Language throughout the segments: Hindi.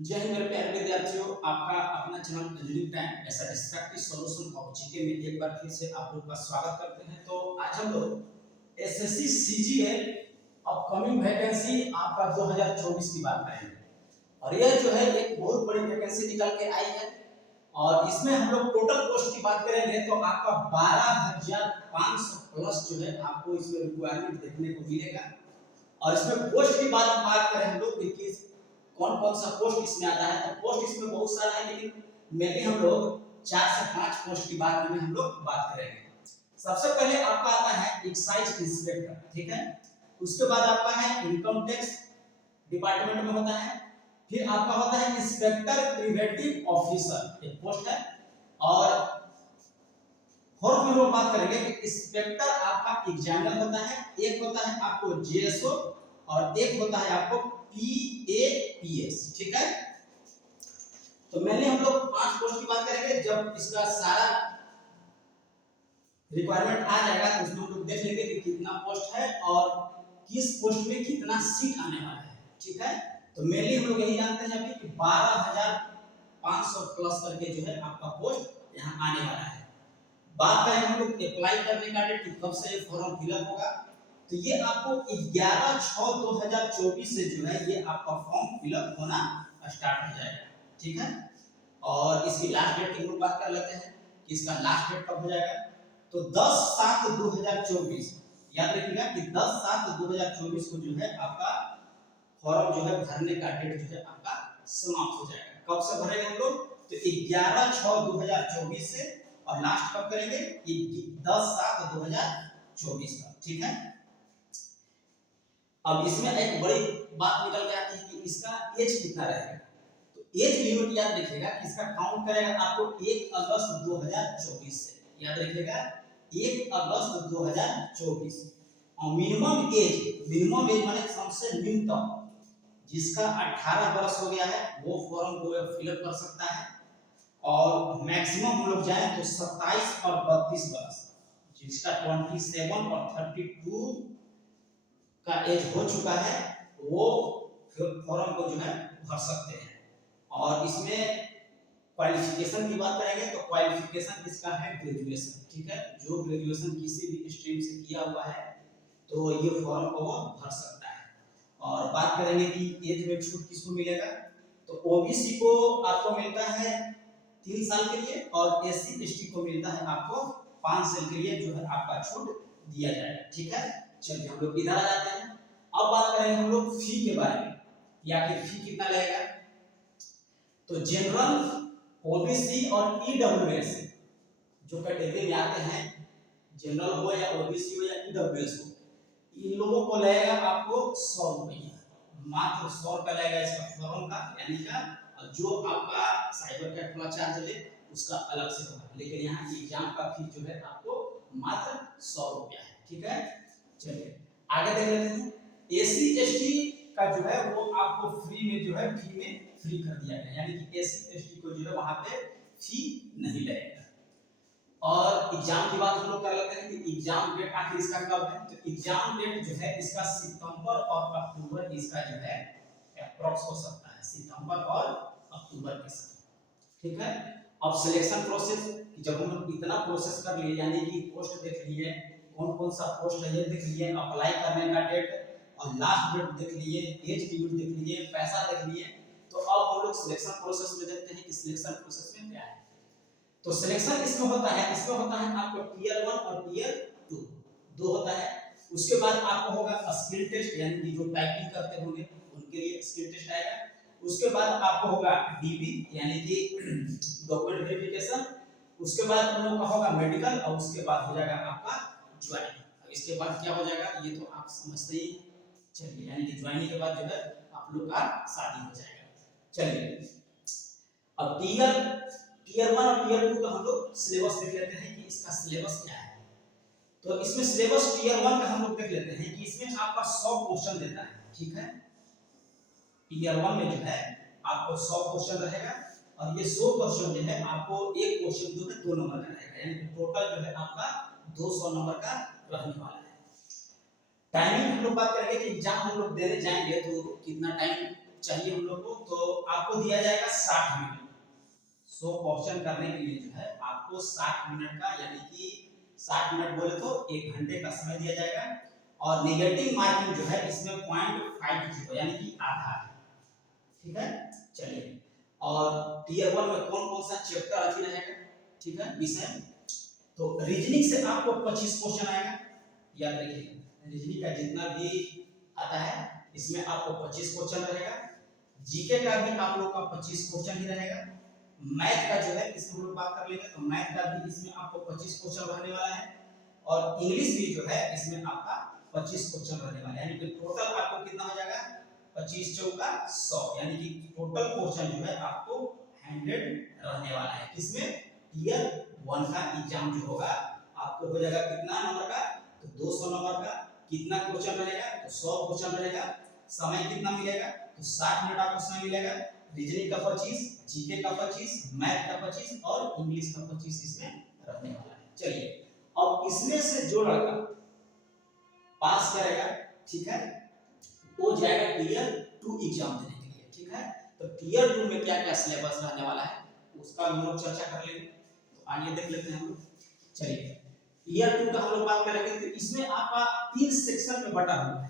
जय हिंद मेरे प्यारे विद्यार्थियों, आपका अपना चैनल इंजीनियरिंग टाइम ऐसा डिस्ट्रक्टिव सॉल्यूशन ऑफ जीके में एक बार फिर से आप लोग का स्वागत करते हैं। तो आज हम लोग एसएससी सीजीएल अपकमिंग वैकेंसी आपका 2024 की बात करेंगे। और यह जो है एक बहुत बड़ी वैकेंसी निकल के आई है और इसमें हम लोग टोटल पोस्ट की बात करेंगे तो आपका 12,500 प्लस जो है आपको इसमें रिक्वायरमेंट देखने को मिलेगा। और इसमें पोस्ट की बात करें हम लोग कि कौन कौन सा पोस्ट इसमें आता है, तो पोस्ट इसमें बहुत सारा है, लेकिन मेनली हम लोग 4 से 5 पोस्ट के बारे में हम लोग बात करेंगे। सबसे पहले आपका आता है एक्साइज इंस्पेक्टर, ठीक है। उसके बाद आपका है इनकम टैक्स डिपार्टमेंट में होता है। फिर आपका होता है इंस्पेक्टर प्रिवेंटिव ऑफिसर, एक पोस्ट है। और फोर्थ में लोग बात करेंगे कि इंस्पेक्टर आपका एग्जामिनर होता है, एक होता है आपको जेएसओ और एक होता है आपको पीएपीएस, ठीक है। तो मेनली हम लोग 5 पोस्ट की बात करेंगे। जब इसका सारा रिक्वायरमेंट आ जाएगा तो उसमें हम लोग देख लेंगे कि कितना पोस्ट है और किस पोस्ट में कितना सीट आने वाला है, ठीक है। तो मेनली हम लोग यही जानते हैं अभी कि 12,500 प्लस करके जो है आपका पोस्ट यहाँ आने वाला है। बात करें हम लोग अप्लाई करने का डेट, कब से ये फॉर्म फिलअप होगा, तो ये आपको 11/6/2024 से जो है ये आपका फॉर्म फिलअप होना स्टार्ट हो जाएगा, ठीक है। और इसकी लास्ट डेट की हम लोग बात कर लेते हैं कि इसका लास्ट डेट कब हो जाएगा। तो 10/7/2024 याद रखिएगा कि 10/7/2024 को जो है आपका फॉर्म जो है भरने का डेट जो है आपका समाप्त हो जाएगा। कब से भरेंगे हम लोग, तो 11/6/2024 से, और लास्ट कब करेंगे, 10/7/2024 का, ठीक है। अब इसमें एक बड़ी बात निकल के आती है कि इसका एज कितना रहेगा। तो एज लिमिट याद रखिएगा कि इसका काउंट करेगा आपको 1 अगस्त 2024 से, याद रखिएगा 1 अगस्त 2024। और मिनिमम एज माने सबसे न्यूनतम, जिसका 18 वर्ष हो गया है वो फॉर्म को फिलअप कर सकता है। और मैक्सिमम हम लोग जाएं तो 27 और 32 वर्ष, जिसका 27 और 32 का एज हो चुका है वो फॉर्म को जो है भर सकते हैं। और इसमें क्वालिफिकेशन की बात करेंगे तो क्वालिफिकेशन इसका है ग्रेजुएशन, ठीक है। जो ग्रेजुएशन किसी भी स्ट्रीम से किया हुआ है तो ये फॉर्म को वो भर सकता है। और बात करेंगे कि एज में छूट किसको मिलेगा, तो ओबीसी को आपको मिलता है 3 साल के लिए और एससी एसटी को मिलता है आपको 5 साल के लिए जो है आपका छूट दिया जाएगा, ठीक है। चलिए हम लोग इधर आ जाते हैं। अब बात करेंगे हम लोग फी के बारे में, या कि फी कितना लगेगा। तो जनरल, ओबीसी और ईडब्ल्यूएस जो कैटेगरी में आते हैं, जनरल हो या ओबीसी हो या ईडब्ल्यूएस हो, इन लोगों को लगेगा आपको 100 रुपया, मात्र 100 रुपया लगेगा इसका फॉर्म का, यानी का जो आपका साइबर कैफ का चार्ज ले उसका अलग से होगा, लेकिन यहाँ एग्जाम का फीस जो है आपको मात्र 100 रुपया है, ठीक है। चलिए आगे देख लेते हैं। एससी एसटी का जो है वो आपको फ्री में जो है फ्री कर दिया गया, यानी कि एससी एसटी को जो है वहां पे फी नहीं लगेगा। और एग्जाम की बात हम लोग कर लेते हैं कि एग्जाम डेट आखिर इसका कब है। तो एग्जाम डेट जो है इसका सितंबर और अक्टूबर इसका जो है अप्रॉक्स हो सकता है, सितंबर और अक्टूबर के समय, ठीक है। अब सिलेक्शन प्रोसेस, जब हम इतना प्रोसेस कर लिए, यानी कि पोस्ट देख लिए, कौन कौन सा पोस्ट है ये देख लिए, अप्लाई करने का डेट और लास्ट डेट देख लिए, एज लिमिट देख लिए, पैसा देख लिए, तो अब हम लोग सिलेक्शन प्रोसेस में देखते हैं कि सिलेक्शन प्रोसेस में क्या है। तो सिलेक्शन इसमें होता है आपको टियर 1 और टियर 2 दो होता है। उसके बाद आपको होगा स्किल टेस्ट, यानी कि जो टाइपिंग करते होंगे उनके लिए स्किल टेस्ट आएगा। उसके बाद आपको होगा डीबी, यानी कि डॉक्यूमेंट वेरिफिकेशन। उसके बाद हम लोग का होगा मेडिकल और उसके बाद हो जाएगा आपका ज्वाइनिंग। इसके बाद क्या हो जाएगा ये तो आप समझते ही। चलिए, यानी कि ज्वाइनिंग के बाद जो है आप लोग का शादी हो जाएगा। चलिए अब टियर 1 और टियर 2 का हम लोग सिलेबस देख लेते हैं कि इसका सिलेबस क्या है। तो इसमें सिलेबस टियर 1 का हम लोग देख लेते हैं कि इसमें आपका 100 क्वेश्चन देता है, ठीक है। टियर 1 में जो है आपको 100 क्वेश्चन रहेगा और ये 100 क्वेश्चन जो है आपको एक क्वेश्चन जो है 2 नंबर का रहेगा, यानी कि टोटल जो है आपका 200 नंबर का रहने वाला है। टाइमिंग हम लोग बात करेंगे कि एग्जाम हम लोग देने जाएंगे तो कितना टाइम चाहिए हम लोग को, तो आपको दिया जाएगा 60 मिनट। 100 क्वेश्चन करने के लिए जो है आपको 60 मिनट का, यानी कि 60 मिनट बोले तो 1 घंटे का समय दिया जाएगा। और नेगेटिव मार्किंग जो है इसमें 0.50 यानी कि आधा है, ठीक है। चलिए, और टीयर 1 में कौन कौन सा चैप्टर अभी रहेगा, ठीक है, विषय। तो रीजनिंग से आपको 25 क्वेश्चन आएगा, याद रखिएगा। रीजनिंग का जितना भी आता है इसमें आपको 25 क्वेश्चन रहेगा। जीके का भी आप लोग का 25 क्वेश्चन ही रहेगा। मैथ का जो है इसमें हम लोग बात कर लेंगे, तो मैथ का भी इसमें आपको 25 क्वेश्चन रहने वाला है। और इंग्लिश भी जो है इसमें आपका 25 क्वेश्चन रहने वाला है, यानी कि टोटल आपको कितना हो जाएगा, 25 चौका 100, यानी कि टोटल क्वेश्चन जो है आपको 100 रहने वाला है। किसमें, टीयर 1 का एग्जाम जो होगा आपको हो जाएगा कितना नंबर का, तो 200 नंबर का। कितना क्वेश्चन रहेगा, तो 100 क्वेश्चन रहेगा। समय कितना मिलेगा, तो 60 मिनट आपको समय मिलेगा। रीजनिंग का 25, जीके का 25, मैथ का 25 और इंग्लिश का 25 इसमें रहने वाला है। चलिए, अब इसमें से जो लड़का पास करेगा, ठीक है, वो जाएगा टीयर 2 एग्जाम देने के लिए, ठीक है। तो टीयर 2 में क्या क्या सिलेबस रहने वाला है उसका हम लोग चर्चा कर लेंगे। तो आइए देख लेते हैं हम लोग। चलिए, टीयर 2 का हम लोग बात करेंगे, तो इसमें आपका 3 सेक्शन में बटा हुआ है।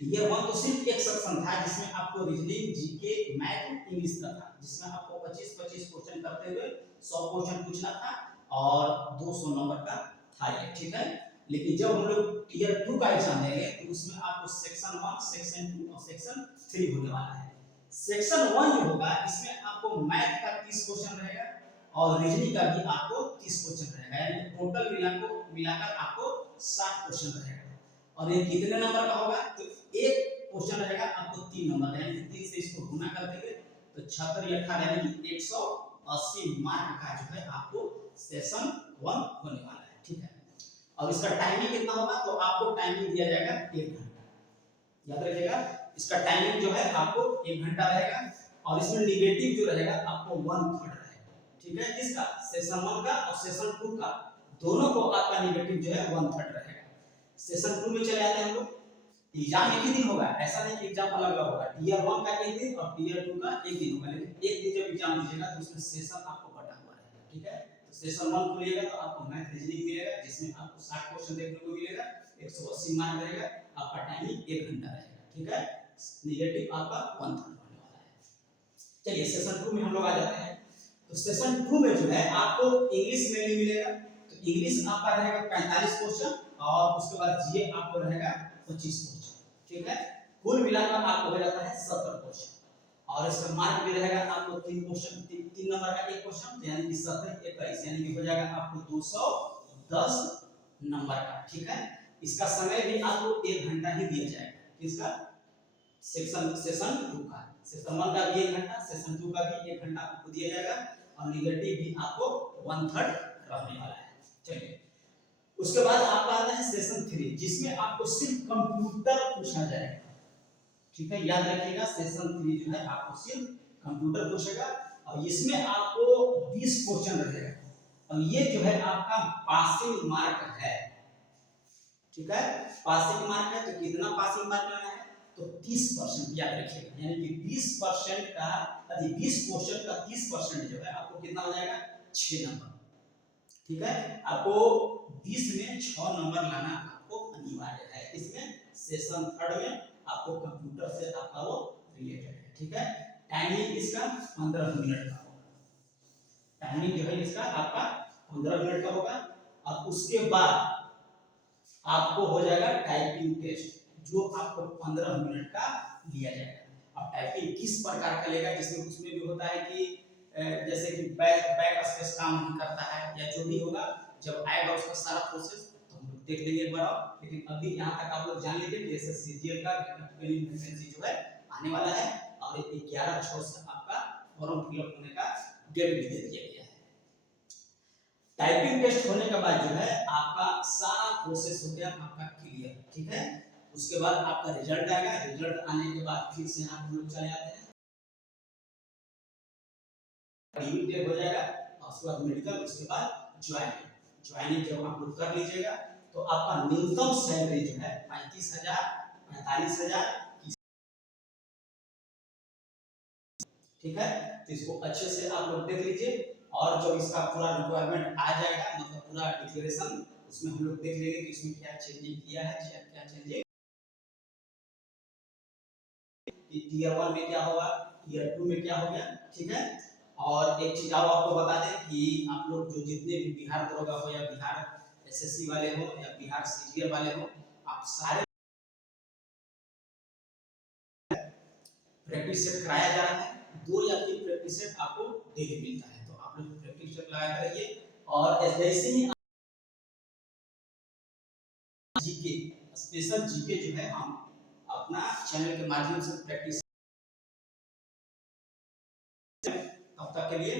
टीयर 1 तो सिर्फ एक सेक्शन था जिसमें आपको रीजनिंग, जीके, मैथ, इंग्लिश का था, जिसमें आपको 25-25 क्वेश्चन करते हुए 100 क्वेश्चन पूछना था और 200 नंबर का था ये, ठीक है। लेकिन जब हम लोग टीयर 2 का एग्जाम देंगे तो उसमें आपको सेक्शन 1, सेक्शन 2 और सेक्शन 3 होने वाला है। सेक्शन 1 जो होगा इसमें आपको मैथ का 30 क्वेश्चन रहेगा और रीजनिंग का भी आपको 30 क्वेश्चन रहेगा, यानी टोटल मिलाकर आपको 60 क्वेश्चन रहेगा। और ये कितने नंबर का होगा, तो एक क्वेश्चन रहेगा आपको 3 नंबर, यानी कि 3 से इसको गुना कर देंगे तो 76 या 18 यानी कि 180 मार्क का जो है आपको सेशन 1 होने वाला है, ठीक है। और इसका टाइमिंग कितना होगा, तो आपको टाइमिंग दिया जाएगा 1 घंटा, याद रखिएगा। इसका टाइमिंग जो है आपको 1 घंटा रहेगा। और इसमें निगेटिव जो रहेगा आपको 1/3 रहेगा, ठीक है। किसका, सेशन 1 का और सेशन 2 का, दोनों को आपका निगेटिव जो है 1/3 रहेगा। सेशन 2 में चले आते हैं हम लोग। एग्जाम एक ही दिन होगा, ऐसा नहीं कि एग्जाम अलग अलग होगा। टीयर 1 का एक दिन और टीयर 2 का एक दिन होगा, लेकिन एक दिन जब एग्जाम दीजिएगा तो उसमें सेशन आपको बटा हुआ रहेगा, ठीक है। तो सेशन 1 खोलिएगा तो आपको मैथ रीजनिंग मिलेगा, जिसमें आपको 60 क्वेश्चन देखने को मिलेगा, 180 मार्क रहेगा, आपका टाइमिंग 1 घंटा रहेगा, ठीक है। निगेटिव आपका 1/3 होने वाला है। चलिए, सेशन 2 में हम लोग आ जाते हैं। तो सेशन 2 में जो है आपको इंग्लिश में भी मिलेगा। तो इंग्लिश आपका रहेगा 45 क्वेश्चन और उसके बाद जीए आपको रहेगा 25 क्वेश्चन, ठीक है। कुल मिलाकर आपको हो जाता है 70 क्वेश्चन। और इसका मार्क भी रहेगा आपको 3 क्वेश्चन, 3 नंबर का एक क्वेश्चन, यानी कि 17 21, यानी कि हो जाएगा आपको 210 नंबर का, ठीक है। इसका समय भी आपको 1 घंटा ही दिया जाएगा। किसका, सेशन 2 का। सेशन 1 का भी 1 घंटा, सेशन 2 का भी 1 घंटा आपको दिया जाएगा और निगेटिव भी आपको 1/3 रहने वाला है। चलिए, उसके बाद आपका आता है सेशन 3, जिसमें आपको सिर्फ कंप्यूटर पूछा जाएगा, ठीक है। याद रखिएगा, सेशन 3 जो है आपको सिर्फ कंप्यूटर पूछेगा और इसमें आपको 20 क्वेश्चन रहेगा और ये जो है आपका पासिंग मार्क है, ठीक है। पासिंग मार्क है, तो कितना पासिंग मार्क लेना है, तो 30%, याद रखिएगा। यानी कि 20% का, 20 क्वेश्चन का 30% जो है आपको कितना हो जाएगा, 6 नंबर, ठीक है। आपको 20 में 6 नंबर लाना आपको अनिवार्य है। इसमें सेशन 3 में आपको कंप्यूटर से आपका वो रिलेटेड है, ठीक है। टाइमिंग इसका 15 मिनट का होगा। टाइमिंग जो है इसका आपका 15 मिनट का होगा। अब उसके बाद आपको हो जाएगा टाइपिंग टेस्ट, जो आपको 15 मिनट का लिया जाएगा। अब टाइपिंग किस प्रकार का लेगा, जिसमें उसमें भी होता है कि जैसे कि बैक स्पेस काम नहीं करता है या जो भी होगा, जब आएगा उसका सारा प्रोसेस तो हम लोग देख लेंगे एक बार। लेकिन अभी यहाँ तक आप लोग जान लीजिए कि जैसे सीजीएल का वैकेंसी जो है आने वाला है और 11/6 से आपका फॉर्म फिलअप होने का डेट भी दे दिया गया है। टाइपिंग टेस्ट होने के बाद जो है आपका सारा प्रोसेस हो गया आपका क्लियर, ठीक है। उसके बाद आपका रिजल्ट आएगा। रिजल्ट आने के बाद फिर से हम लोग चले आते हैं, रिव्यू हो जाएगा और उसके बाद मेडिकल, उसके बाद ज्वाइनिंग जब आप लोग कर लीजिएगा तो आपका न्यूनतम सैलरी जो है 35,000, 45,000 ठीक है, तो इसको अच्छे से आप लोग देख लीजिए और जब इसका पूरा रिक्वायरमेंट आ जाएगा मतलब पूरा डिक्लेरेशन उसमें हम लोग देख लेंगे कि इसमें क्या चेंजिंग किया है, क्या चेंजिंग कि टीयर 1 में क्या होगा, टीयर 2 में क्या हो गया, ठीक है। और एक चीज और आपको बता दें कि आप लोग जो जितने भी बिहार दरोगा हो या बिहार एसएससी वाले हो या बिहार सीजीएल वाले हो, आप सारे प्रैक्टिस सेट कराया जा रहा है, 2 या 3 प्रैक्टिस सेट आपको डेली मिलता है, तो आप लोग प्रैक्टिस सेट लगाया करिए। और जैसे ही जीके स्पेशल जीके जो है हम अपना चैनल के माध्यम से प्रैक्टिस, तब तक के लिए